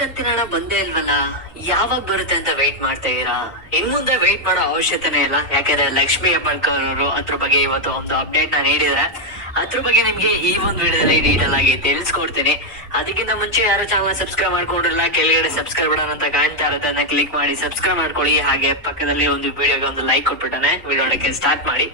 ಕಂತಿನ ಹಣ ಬಂದೇ ಇಲ್ವಲ್ಲ? ಯಾವಾಗ ಬರುತ್ತೆ ಅಂತ ವೆಯ್ಟ್ ಮಾಡ್ತಾ ಇದೀರಾ ಇನ್ ಮುಂದೆ ವೆಯ್ಟ್ ಮಾಡೋ ಅವಶ್ಯಕತೆನೇ ಇಲ್ಲ. ಯಾಕಂದ್ರೆ ಲಕ್ಷ್ಮಿ ಹೆಬ್ಬಾಳ್ಕರ್ ಅವರು ಅದ್ರ ಬಗ್ಗೆ ಇವತ್ತು ಒಂದು ಅಪ್ಡೇಟ್ನ ನೀಡಿದ್ರೆ ಅದ್ರ ಬಗ್ಗೆ ನಿಮ್ಗೆ ಈ ಒಂದು ವಿಡಿಯೋದಲ್ಲಿ ಡೀಟೇಲ್ ಆಗಿ ತಿಳಿಸ್ಕೊಡ್ತೀನಿ. ಅದಕ್ಕಿಂತ ಮುಂಚೆ ಯಾರು ಚಾನಲ್ ಸಬ್ಸ್ಕ್ರೈಬ್ ಮಾಡ್ಕೊಂಡಿರಲ್ಲ ಕೆಳಗಡೆ ಸಬ್ಸ್ಕ್ರೈಬ್ ಮಾಡೋಣ ಅಂತ ಕಾಣ್ತಾ ಇರುತ್ತೆ, ಅದನ್ನ ಕ್ಲಿಕ್ ಮಾಡಿ ಸಬ್ಸ್ಕ್ರೈಬ್ ಮಾಡ್ಕೊಳ್ಳಿ. ಹಾಗೆ ಪಕ್ಕದಲ್ಲಿ ಒಂದು ವಿಡಿಯೋಗೆ ಒಂದು ಲೈಕ್ ಕೊಟ್ಬಿಟ್ಟನೆ ವಿಡಿಯೋ ನೋಡಕ್ಕೆ ಸ್ಟಾರ್ಟ್ ಮಾಡಿ.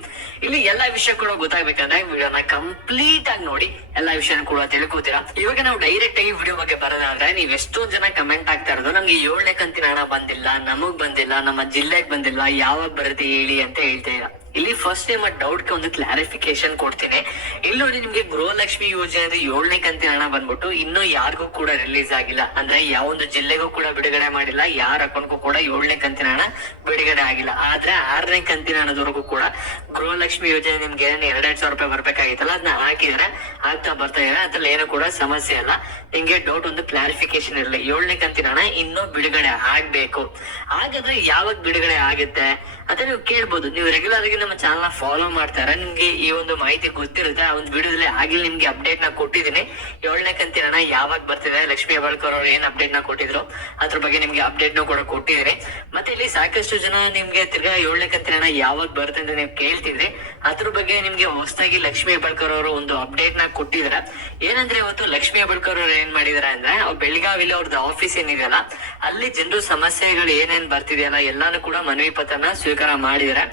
ಇಲ್ಲಿ ಎಲ್ಲಾ ವಿಷಯ ಕೂಡ ಗೊತ್ತಾಗ್ಬೇಕಂದ್ರೆ ವಿಡಿಯೋನ ಕಂಪ್ಲೀಟ್ ಆಗಿ ನೋಡಿ ಎಲ್ಲಾ ವಿಷಯ ಕೂಡ ತಿಳ್ಕೊತೀರಾ. ಇವಾಗ ನಾವು ಡೈರೆಕ್ಟ್ ಆಗಿ ವಿಡಿಯೋ ಬಗ್ಗೆ ಬರೋದಾದ್ರೆ ನೀವ್ ಎಷ್ಟೊಂದ್ ಜನ ಕಮೆಂಟ್ ಆಗ್ತಾ ಇರೋದು, ನಮ್ಗೆ ಏಳನೇ ಕಂತಿನ ಹಣ ಬಂದಿಲ್ಲ, ನಮಗ್ ಬಂದಿಲ್ಲ, ನಮ್ಮ ಜಿಲ್ಲೆಗೆ ಬಂದಿಲ್ಲ, ಯಾವಾಗ ಬರುತ್ತೆ ಹೇಳಿ ಅಂತ ಹೇಳ್ತಾ ಇದ್ದೀರಾ. ಇಲ್ಲಿ ಫಸ್ಟ್ ಟೈಮ್ ಡೌಟ್ ಒಂದು ಕ್ಲಾರಿಫಿಕೇಶನ್ ಕೊಡ್ತೀನಿ. ಇಲ್ಲಿ ನೋಡಿ ನಿಮ್ಗೆ ಗೃಹಲಕ್ಷ್ಮಿ ಯೋಜನೆ ಅಂದ್ರೆ ಏಳನೇ ಕಂತಿನ ಹಣ ಬಂದ್ಬಿಟ್ಟು ಇನ್ನು ಯಾರಿಗೂ ಕೂಡ ರಿಲೀಸ್ ಆಗಿಲ್ಲ. ಅಂದ್ರೆ ಯಾವೊಂದು ಜಿಲ್ಲೆಗೂ ಕೂಡ ಬಿಡುಗಡೆ ಮಾಡಿಲ್ಲ, ಯಾರ ಅಕೌಂಟ್ಗೂ ಕೂಡ ಏಳನೇ ಕಂತಿನ ಹಣ ಬಿಡುಗಡೆ ಆಗಿಲ್ಲ. ಆದ್ರೆ ಆರನೇ ಕಂತಿನ ಹಣದವರೆಗೂ ಕೂಡ ಗೃಹಲಕ್ಷ್ಮಿ ಯೋಜನೆ ನಿಮ್ಗೆ ಏನ್ ಎರಡ್ ಸಾವಿರ ರೂಪಾಯಿ ಬರ್ಬೇಕಾಗಿತ್ತಲ್ಲ ಅದನ್ನ ಹಾಕಿದ್ರೆ ಆಗ್ತಾ ಬರ್ತಾ ಇದೆ. ಅದ್ರಲ್ಲಿ ಏನು ಕೂಡ ಸಮಸ್ಯೆ ಇಲ್ಲ. ನಿಮ್ಗೆ ಡೌಟ್ ಒಂದು ಕ್ಲಾರಿಫಿಕೇಶನ್ ಇರಲಿ. ಏಳನೇ ಕಂತಿನ ಹಣ ಇನ್ನೂ ಬಿಡುಗಡೆ ಆಗ್ಬೇಕು. ಹಾಗಾದ್ರೆ ಯಾವಾಗ ಬಿಡುಗಡೆ ಆಗುತ್ತೆ? ಅಂತ ನೀವು ಕೇಳ್ಬೋದು. ನೀವು ರೆಗ್ಯುಲರ್ ಆಗಿ ನಮ್ಮ ಚಾನಲ್ ಫಾಲೋ ಮಾಡ್ತಾರೆ. ನಿಮ್ಗೆ ಈ ಒಂದು ಮಾಹಿತಿ ಗೊತ್ತಿರುತ್ತೆ, ಆ ಒಂದು ವಿಡಿಯೋದಲ್ಲಿ ಆಗಿಲ್ಲ ನಿಮ್ಗೆ ಅಪ್ಡೇಟ್ನ ಕೊಟ್ಟಿದ್ದೀನಿ. ಏಳನೇ ಕಂತಿನ ಯಾವಾಗ ಬರ್ತಿದೆ, ಲಕ್ಷ್ಮಿ ಹೆಬ್ಬಾಳ್ಕರ್ ಅವ್ರು ಏನ್ ಅಪ್ಡೇಟ್ನ ಕೊಟ್ಟಿದ್ರು, ಅದ್ರ ಬಗ್ಗೆ ನಿಮ್ಗೆ ಅಪ್ಡೇಟ್ನ ಕೂಡ ಕೊಟ್ಟಿದ್ದೀನಿ. ಮತ್ತೆ ಇಲ್ಲಿ ಸಾಕಷ್ಟು ಜನ ನಿಮ್ಗೆ ತಿರ್ಗಾ ಏಳನೇ ಕಂತಿನ ಯಾವಾಗ ಬರುತ್ತೆ ಅಂತ ನೀವು ಕೇಳ್ತಿದ್ರಿ. ಅದ್ರ ಬಗ್ಗೆ ನಿಮ್ಗೆ ಹೊಸದಾಗಿ ಲಕ್ಷ್ಮಿ ಹೆಬ್ಬಾಳ್ಕರ್ ಅವರು ಒಂದು ಅಪ್ಡೇಟ್ನ ಕೊಟ್ಟಿದ್ರ. ಏನಂದ್ರೆ ಇವತ್ತು ಲಕ್ಷ್ಮಿ ಹೆಬ್ಬಾಳ್ಕರ್ ಅವ್ರು ಏನ್ ಮಾಡಿದಾರೆ ಅಂದ್ರೆ ಬೆಳಗಾವಿಲಿ ಅವ್ರದ್ದು ಆಫೀಸ್ ಏನಿದೆಯಲ್ಲ, ಅಲ್ಲಿ ಜನರು ಸಮಸ್ಯೆಗಳು ಏನೇನ್ ಬರ್ತಿದೆಯಲ್ಲ ಎಲ್ಲಾನು ಕೂಡ ಮನವಿ ಪತ್ರನ ಸ್ವೀಕಾರ ಮಾಡಿದ್ರೆ.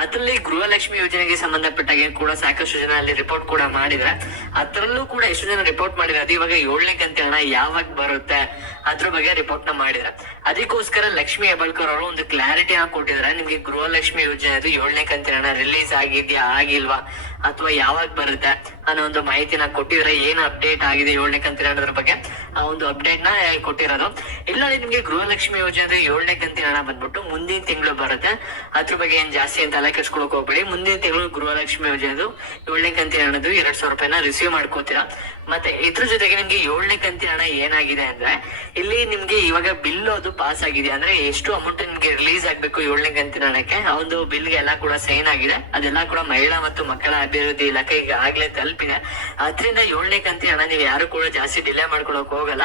ಅದ್ರಲ್ಲಿ ಗೃಹಲಕ್ಷ್ಮಿ ಯೋಜನೆಗೆ ಸಂಬಂಧಪಟ್ಟಾಗೆ ಕೂಡ ಸಾಕಷ್ಟು ಜನ ಅಲ್ಲಿ ರಿಪೋರ್ಟ್ ಕೂಡ ಮಾಡಿದ್ರೆ. ಅದ್ರಲ್ಲೂ ಕೂಡ ಎಷ್ಟು ಜನ ರಿಪೋರ್ಟ್ ಮಾಡಿದ್ರೆ ಅದು ಇವಾಗ ಏಳನೇ ಕಂತೆ ಹಣ ಯಾವಾಗ ಬರುತ್ತೆ ಅದ್ರ ಬಗ್ಗೆ ರಿಪೋರ್ಟ್ನ ಮಾಡಿದ್ರೆ. ಅದಕ್ಕೋಸ್ಕರ ಲಕ್ಷ್ಮಿ ಹೆಬ್ಬಾಳ್ಕರ್ ಅವರು ಒಂದು ಕ್ಲಾರಿಟಿ ಕೊಟ್ಟಿದ್ರೆ, ನಿಮ್ಗೆ ಗೃಹಲಕ್ಷ್ಮಿ ಯೋಜನೆ ಅದು ಏಳನೇ ಕಂತಿನ ಹಣ ರಿಲೀಸ್ ಆಗಿದ್ಯಾ, ಆಗಿಲ್ವಾ, ಅಥವಾ ಯಾವಾಗ ಬರುತ್ತೆ? ಅನ್ನೋ ಒಂದು ಮಾಹಿತಿನ ಕೊಟ್ಟಿದ್ರೆ ಏನ್ ಅಪ್ಡೇಟ್ ಆಗಿದೆ ಏಳನೇ ಕಂತಿನ ಹಣದ ಬಗ್ಗೆ, ಆ ಒಂದು ಅಪ್ಡೇಟ್ನ ಕೊಟ್ಟಿರೋದು. ಇಲ್ಲ ನಿಮ್ಗೆ ಗೃಹಲಕ್ಷ್ಮಿ ಯೋಜನೆ ಅಂದ್ರೆ ಏಳನೇ ಕಂತಿನ ಹಣ ಬಂದ್ಬಿಟ್ಟು ಮುಂದಿನ ತಿಂಗಳು ಬರುತ್ತೆ. ಅದ್ರ ಬಗ್ಗೆ ಏನ್ ಜಾಸ್ತಿ ಅಂತ ತಲೆ ಕೆಡ್ಸ್ಕೊಳಕ್ ಹೋಗ್ಬೇಡಿ. ಮುಂದಿನ ತಿಂಗಳು ಗೃಹಲಕ್ಷ್ಮಿ ಯೋಜನೆದು ಏಳನೇ ಕಂತಿನ ಹಣದು ಎರಡ್ ಸಾವಿರ ರೂಪಾಯಿನ ರಿಸೀವ್ ಮಾಡ್ಕೋತೀರಾ. ಮತ್ತೆ ಇದ್ರ ಜೊತೆಗೆ ನಿಮ್ಗೆ ಏಳನೇ ಕಂತಿನ ಹಣ ಏನಾಗಿದೆ ಅಂದ್ರೆ, ಇಲ್ಲಿ ನಿಮ್ಗೆ ಇವಾಗ ಬಿಲ್ ಅದು ಪಾಸ್ ಆಗಿದೆ. ಅಂದ್ರೆ ಎಷ್ಟು ಅಮೌಂಟ್ ನಿಮ್ಗೆ ರಿಲೀಸ್ ಆಗ್ಬೇಕು ಏಳನೇ ಕಂತಿನ ಹಣಕ್ಕೆ? ಆ ಒಂದು ಬಿಲ್ ಎಲ್ಲ ಕೂಡ ಸೈನ್ ಆಗಿದೆ. ಅದೆಲ್ಲ ಕೂಡ ಮಹಿಳಾ ಮತ್ತು ಮಕ್ಕಳ ಅಭಿವೃದ್ಧಿ ಇಲಾಖೆ ಈಗ ತಲುಪಿದೆ ಅದರಿಂದ ಏಳನೇ ಕಂತಿ ಹಣ ನೀವು ಯಾರು ಕೂಡ ಜಾಸ್ತಿ ಡಿಲೇ ಮಾಡ್ಕೊಳಕ್ ಹೋಗಲ್ಲ.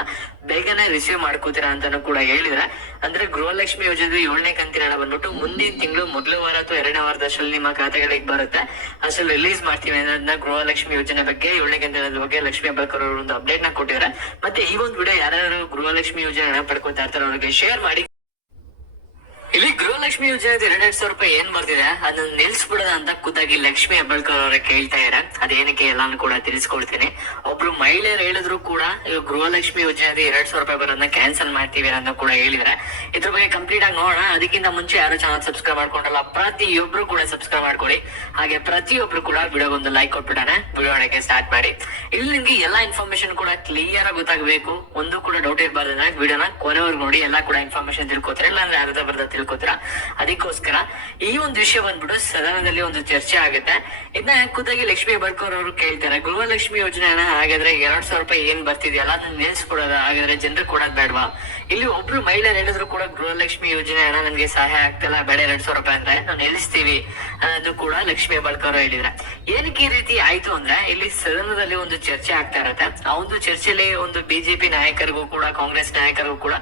ಬೇಗನೆ ರಿಸೀವ್ ಮಾಡ್ಕೋತೀರಾ ಅಂತಾನು ಕೂಡ ಹೇಳಿದ್ರೆ. ಅಂದ್ರೆ ಗೃಹಲಕ್ಷ್ಮಿ ಯೋಜನೆ ಏಳನೇ ಕಂತಿನ ಹಣ ಬಂದ್ಬಿಟ್ಟು ಮುಂದಿನ ತಿಂಗಳು, ಮೊದಲ ವಾರ ಅಥವಾ ಎರಡನೇ ವಾರದಷ್ಟರಲ್ಲಿ ನಿಮ್ಮ ಖಾತೆಗಳಿಗೆ ಬರುತ್ತೆ. ಅಷ್ಟರಲ್ಲಿ ರಿಲೀಸ್ ಮಾಡ್ತೀವಿ ಅನ್ನೋದನ್ನ ಗೃಹಲಕ್ಷ್ಮಿ ಯೋಜನೆ ಬಗ್ಗೆ, ಏಳನೇ ಕಂತಿನ ಬಗ್ಗೆ ಲಕ್ಷ್ಮಿ ಹೆಬ್ಬಾಳ್ಕರ್ ಅವರು ಒಂದು ಅಪ್ಡೇಟ್ನ ಕೊಟ್ಟಿದ್ದಾರೆ. ಮತ್ತೆ ಈ ಒಂದು ವಿಡಿಯೋ ಯಾರು ಗೃಹಲಕ್ಷ್ಮಿ ಯೋಜನೆ ಹಣ ಪಡ್ಕೊತಾ ಇರ್ತಾರೆ ಅವ್ರಿಗೆ ಶೇರ್ ಮಾಡಿ ಇಲ್ಲಿ ಗೃಹಲಕ್ಷ್ಮಿ ಯೋಜನೆ ಎರಡೆರಡ್ ಸಾವಿರ ರೂಪಾಯಿ ಏನ್ ಬರ್ತಿದೆ ಅದನ್ನ ನಿಲ್ಸ್ಬಿಡದ ಅಂತ ಖುದ್ದಾಗಿ ಲಕ್ಷ್ಮಿ ಹೆಬ್ಬಾಳ್ಕರ್ ಅವರ ಕೇಳ್ತಾ ಇರ ಅದೇನಕ್ಕೆ ಎಲ್ಲಾನು ಕೂಡ ತಿಳಿಸ್ಕೊಳ್ತೇನೆ ಒಬ್ರು ಮಹಿಳೆಯರು ಹೇಳಿದ್ರು ಕೂಡ ಗೃಹಲಕ್ಷ್ಮಿ ಯೋಜನೆ ಎರಡ್ ಸಾವಿರ ರೂಪಾಯಿ ಬರೋದನ್ನ ಕ್ಯಾನ್ಸಲ್ ಮಾಡ್ತೀವಿ ಅಂತ ಕೂಡ ಹೇಳಿದ್ರೆ. ಇದ್ರ ಬಗ್ಗೆ ಕಂಪ್ಲೀಟ್ ಆಗಿ ನೋಡೋಣ. ಅದಕ್ಕಿಂತ ಮುಂಚೆ ಯಾರು ಚಾನಲ್ ಸಬ್ಸ್ಕ್ರೈಬ್ ಮಾಡ್ಕೊಂಡಲ್ಲ, ಪ್ರತಿಯೊಬ್ರು ಕೂಡ ಸಬ್ಸ್ಕ್ರೈಬ್ ಮಾಡ್ಕೊಳ್ಳಿ. ಹಾಗೆ ಪ್ರತಿಯೊಬ್ರು ಕೂಡ ವಿಡಿಯೋ ಒಂದು ಲೈಕ್ ಕೊಟ್ಬಿಡೋಣ. ವಿಡಿಯೋಣಕ್ಕೆ ಸ್ಟಾರ್ಟ್ ಮಾಡಿ. ಇಲ್ಲಿ ನಿಮ್ಗೆ ಎಲ್ಲಾ ಇನ್ಫಾರ್ಮೇಶನ್ ಕೂಡ ಕ್ಲಿಯರ್ ಆಗಿ ಗೊತ್ತಾಗಬೇಕು. ಒಂದು ಕೂಡ ಡೌಟ್ ಇರಬಾರ್ದು ವಿಡಿಯೋನ ಕೊನೆವರೆಗೂ ನೋಡಿ, ಎಲ್ಲಾ ಕೂಡ ಇನ್ಫಾರ್ಮೇಶನ್ ತಿಳ್ಕೊತಾರೆ ಇಲ್ಲ ಅಂದ್ರೆ ಅರ್ಧ ಬರ್ಧ ತಿಳ್ಕೊತೀರಾ? ಅದಕ್ಕೋಸ್ಕರ ಈ ಒಂದು ವಿಷಯ ಬಂದ್ಬಿಟ್ಟು ಸದನದಲ್ಲಿ ಒಂದು ಚರ್ಚೆ ಆಗುತ್ತೆ. ಇದನ್ನ ಖುದ್ದಾಗಿ ಲಕ್ಷ್ಮಿ ಬಡ್ಕೋರ್ ಅವರು ಕೇಳ್ತಾರೆ, ಗೃಹಲಕ್ಷ್ಮಿ ಯೋಜನೆ ಹಾಗಾದ್ರೆ ಎರಡ್ ಸಾವಿರ ರೂಪಾಯಿ ಏನ್ ಬರ್ತಿದೆಯಲ್ಲ ಅದನ್ನ ನಿಲ್ಸ್ಕೊಡೋದ ಹಾಗಾದ್ರೆ ಜನರು ಕೊಡೋದ್ ಬೇಡವಾ? ಇಲ್ಲಿ ಒಬ್ರು ಮಹಿಳೆಯರು ಹೇಳಿದ್ರು ಕೂಡ ಗೃಹಲಕ್ಷ್ಮಿ ಯೋಜನೆ ಹಣ ನನ್ಗೆ ಸಹಾಯ ಆಗ್ತಿಲ್ಲ, ಬೇಡ ಎರಡ್ ಸಾವಿರ ರೂಪಾಯಿ ಅಂದ್ರೆ ನಾವು ನಿಲ್ಲಿಸ್ತೀವಿ ಅನ್ನೋದು ಕೂಡ ಲಕ್ಷ್ಮಿ ಬಳ್ಕರ್ ಅವರು ಹೇಳಿದ್ರೆ. ಏನಕ್ಕೆ ಈ ರೀತಿ ಆಯ್ತು ಅಂದ್ರೆ ಇಲ್ಲಿ ಸದನದಲ್ಲಿ ಒಂದು ಚರ್ಚೆ ಆಗ್ತಾ ಇರತ್ತೆ. ಆ ಒಂದು ಚರ್ಚೆಯಲ್ಲಿ ಒಂದು ಬಿಜೆಪಿ ನಾಯಕರಿಗೂ ಕೂಡ, ಕಾಂಗ್ರೆಸ್ ನಾಯಕರಿಗೂ ಕೂಡ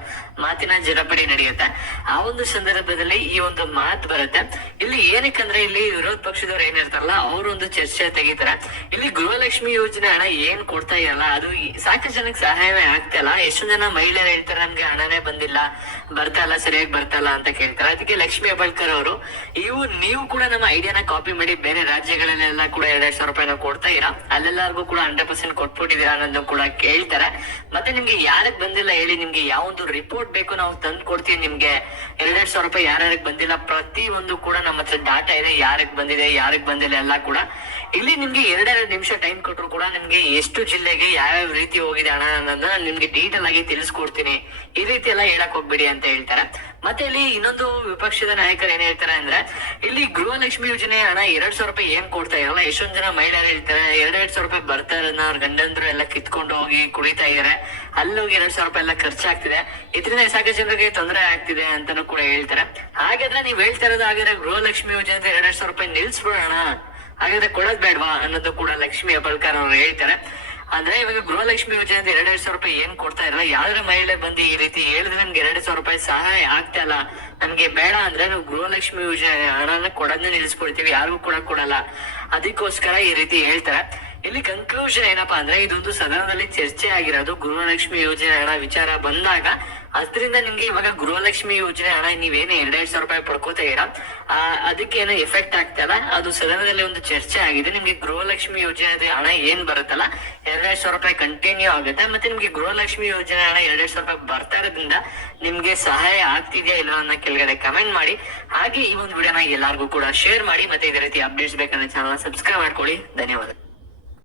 ಮಾತಿನ ಜಡಪಡಿ ನಡೆಯುತ್ತೆ. ಆ ಒಂದು ಸಂದರ್ಭದಲ್ಲಿ ಈ ಒಂದು ಮಾತು ಬರುತ್ತೆ. ಇಲ್ಲಿ ಏನಕ್ಕಂದ್ರೆ ಇಲ್ಲಿ ವಿರೋಧ ಪಕ್ಷದವ್ರು ಏನಿರ್ತಾರಲ್ಲ ಅವ್ರ ಒಂದು ಚರ್ಚೆ ತೆಗಿತಾರೆ. ಇಲ್ಲಿ ಗೃಹಲಕ್ಷ್ಮಿ ಯೋಜನೆ ಹಣ ಏನ್ ಕೊಡ್ತಾ ಇರಲ್ಲ, ಅದು ಸಾಕಷ್ಟು ಜನಕ್ಕೆ ಸಹಾಯವೇ ಆಗ್ತಾ ಇಲ್ಲ. ಜನ ಮಹಿಳೆಯರು ಹೇಳ್ತಾರೆ, ನಮ್ಗೆ ಹಣನೇ ಬಂದಿಲ್ಲ, ಬರ್ತಾ ಸರಿಯಾಗಿ ಬರ್ತಾ ಅಂತ ಕೇಳ್ತಾರೆ. ಅದಕ್ಕೆ ಲಕ್ಷ್ಮಿ ಹೆಬ್ಬಾಳ್ಕರ್ ಅವರು, ಇವು ನೀವು ಕೂಡ ನಮ್ಮ ಐಡಿಯಾನ ಕಾಪಿ ಮಾಡಿ ಬೇರೆ ರಾಜ್ಯಗಳಲ್ಲೆಲ್ಲ ಕೂಡ ಎರಡ್ ಸಾವಿರ ರೂಪಾಯಿನ ಕೊಡ್ತಾ ಇರ? ಅಲ್ಲೆಲ್ಲರಿಗೂ ಕೂಡ ಹಂಡ್ರೆಡ್ ಪರ್ಸೆಂಟ್ ಕೊಟ್ಬಿಟ್ಟಿದೀರಾ ಅನ್ನೋದು ಕೂಡ ಕೇಳ್ತಾರೆ. ಮತ್ತೆ ನಿಮ್ಗೆ ಯಾರಕ್ ಬಂದಿಲ್ಲ ಹೇಳಿ ನಿಮ್ಗೆ ಯಾವೊಂದು ರಿಪೋರ್ಟ್ ಬೇಕು ನಾವು ತಂದು ಕೊಡ್ತೀವಿ ನಿಮ್ಗೆ? ಎರಡೆರಡ್ ಸಾವಿರ ರೂಪಾಯಿ ಯಾರ್ಯಾರಿಗೆ ಬಂದಿಲ್ಲ ಪ್ರತಿ ಒಂದು ಕೂಡ ನಮ್ಮ ಹತ್ರ ಡಾಟಾ ಇದೆ, ಯಾರಿಗ್ ಬಂದಿದೆ, ಯಾರಿಗ್ ಬಂದಿಲ್ಲ ಎಲ್ಲ ಕೂಡ. ಇಲ್ಲಿ ನಿಮ್ಗೆ ಎರಡೆರಡು ನಿಮಿಷ ಟೈಮ್ ಕೊಟ್ಟರು ಕೂಡ ನಿಮ್ಗೆ ಎಷ್ಟು ಜಿಲ್ಲೆಗೆ ಯಾವ್ಯಾವ ರೀತಿ ಹೋಗಿದೆ ಹಣ ಅನ್ನೋದನ್ನ ನಿಮ್ಗೆ ಡೀಟೇಲ್ ಆಗಿ ತಿಳಿಸ್ಕೊಡ್ತೀನಿ. ಈ ರೀತಿ ಎಲ್ಲ ಹೇಳಕ್ ಹೋಗ್ಬೇಡಿ ಅಂತ ಹೇಳ್ತಾರೆ. ಮತ್ತೆ ಇಲ್ಲಿ ಇನ್ನೊಂದು ವಿಪಕ್ಷದ ನಾಯಕರು ಏನ್ ಹೇಳ್ತಾರೆ ಅಂದ್ರೆ, ಇಲ್ಲಿ ಗೃಹಲಕ್ಷ್ಮಿ ಯೋಜನೆ ಹಣ ಎರಡ್ ಸಾವಿರ ರೂಪಾಯಿ ಏನ್ ಕೊಡ್ತಾ ಇರಲ್ಲ ಎಷ್ಟೊಂದ್ ಜನ ಮಹಿಳೆಯರು ಹೇಳ್ತಾರೆ ಎರಡ್ ಸಾವಿರ ರೂಪಾಯಿ ಬರ್ತಾ ಅವ್ರ ಗಂಡಂದ್ರು ಎಲ್ಲ ಕಿತ್ಕೊಂಡು ಹೋಗಿ ಕುಡಿತಾ ಇದಾರೆ ಅಲ್ಲಿ ಹೋಗಿ ಎರಡ್ ಸಾವಿರ ರೂಪಾಯಿ ಎಲ್ಲ ಖರ್ಚಾಗ್ತಿದೆ. ಇದರಿಂದ ಸಾಕಷ್ಟು ಜನರಿಗೆ ತೊಂದರೆ ಆಗ್ತಿದೆ ಅಂತಾನು ಕೂಡ ಹೇಳ್ತಾರೆ. ಹಾಗಾದ್ರೆ ನೀವ್ ಹೇಳ್ತಾ ಇರೋದು ಹಾಗಾದ್ರೆ ಗೃಹಲಕ್ಷ್ಮಿ ಯೋಜನೆ ಎರಡ್ ಸಾವಿರ ರೂಪಾಯಿ ನಿಲ್ಸ್ಬಿಡೋಣ. ಹಾಗಾದ್ರೆ ಕೊಡೋದ್ ಬೇಡವಾ ಅನ್ನೋದು ಕೂಡ ಲಕ್ಷ್ಮಿ ಅಬಲ್ಕರ್ ಅವ್ರು ಹೇಳ್ತಾರೆ. ಅಂದ್ರೆ ಇವಾಗ ಗೃಹಲಕ್ಷ್ಮಿ ಯೋಜನೆ ಅಂತ ಎರಡ್ ಸಾವಿರ ರೂಪಾಯಿ ಏನ್ ಕೊಡ್ತಾ ಇರಲ್ಲ ಯಾವ್ದಾರ ಮಹಿಳೆ ಬಂದು ಈ ರೀತಿ ಹೇಳಿದ್ರೆ ನಮ್ಗೆ ಎರಡ್ ಸಾವಿರ ರೂಪಾಯಿ ಸಹಾಯ ಆಗ್ತಾ ಇಲ್ಲ. ಬೇಡ ಅಂದ್ರೆ ನಾವು ಗೃಹಲಕ್ಷ್ಮಿ ಯೋಜನೆ ಹಣನ ಕೊಡೋದನ್ನ ನಿಲ್ಲಿಸ್ಕೊಳ್ತೀವಿ ಯಾರಿಗೂ ಕೂಡ ಕೊಡಲ್ಲ. ಅದಕ್ಕೋಸ್ಕರ ಈ ರೀತಿ ಹೇಳ್ತಾರೆ. ಇಲ್ಲಿ ಕನ್ಕ್ಲೂಷನ್ ಏನಪ್ಪಾ ಅಂದ್ರೆ ಇದೊಂದು ಸದನದಲ್ಲಿ ಚರ್ಚೆ ಆಗಿರೋದು ಗೃಹಲಕ್ಷ್ಮಿ ಯೋಜನೆ ಹಣ ವಿಚಾರ ಬಂದಾಗ. ಅದರಿಂದ ನಿಮ್ಗೆ ಇವಾಗ ಗೃಹಲಕ್ಷ್ಮಿ ಯೋಜನೆ ಹಣ ನೀವೇನು ಎರಡೆರಡು ಸಾವಿರ ರೂಪಾಯಿ ಪಡ್ಕೋತಾ ಆ, ಅದಕ್ಕೆ ಏನೋ ಎಫೆಕ್ಟ್ ಆಗ್ತಲ್ಲ? ಅದು ಸದನದಲ್ಲಿ ಒಂದು ಚರ್ಚೆ ಆಗಿದೆ. ನಿಮ್ಗೆ ಗೃಹಲಕ್ಷ್ಮಿ ಯೋಜನೆ ಹಣ ಏನ್ ಬರುತ್ತಲ್ಲ? ಎರಡೆರಡು ಸಾವಿರ ರೂಪಾಯಿ ಕಂಟಿನ್ಯೂ ಆಗುತ್ತೆ. ಮತ್ತೆ ನಿಮ್ಗೆ ಗೃಹಲಕ್ಷ್ಮಿ ಯೋಜನೆ ಹಣ ಎರಡೆರಡು ಸಾವಿರ ರೂಪಾಯಿ ಬರ್ತಾ ಇರೋದ್ರಿಂದ ನಿಮ್ಗೆ ಸಹಾಯ ಆಗ್ತಿದೆಯಾ ಇಲ್ಲ ಅನ್ನೋ ಕೆಳಗಡೆ ಕಮೆಂಟ್ ಮಾಡಿ. ಹಾಗೆ ಈ ಒಂದು ವಿಡಿಯೋನ ಎಲ್ಲಾರ್ಗೂ ಕೂಡ ಶೇರ್ ಮಾಡಿ. ಮತ್ತೆ ಇದೇ ರೀತಿ ಅಪ್ಡೇಟ್ಸ್ ಬೇಕಂದ್ರೆ ಚಾನಲ್ ಸಬ್ಸ್ಕ್ರೈಬ್ ಮಾಡ್ಕೊಳ್ಳಿ. ಧನ್ಯವಾದ.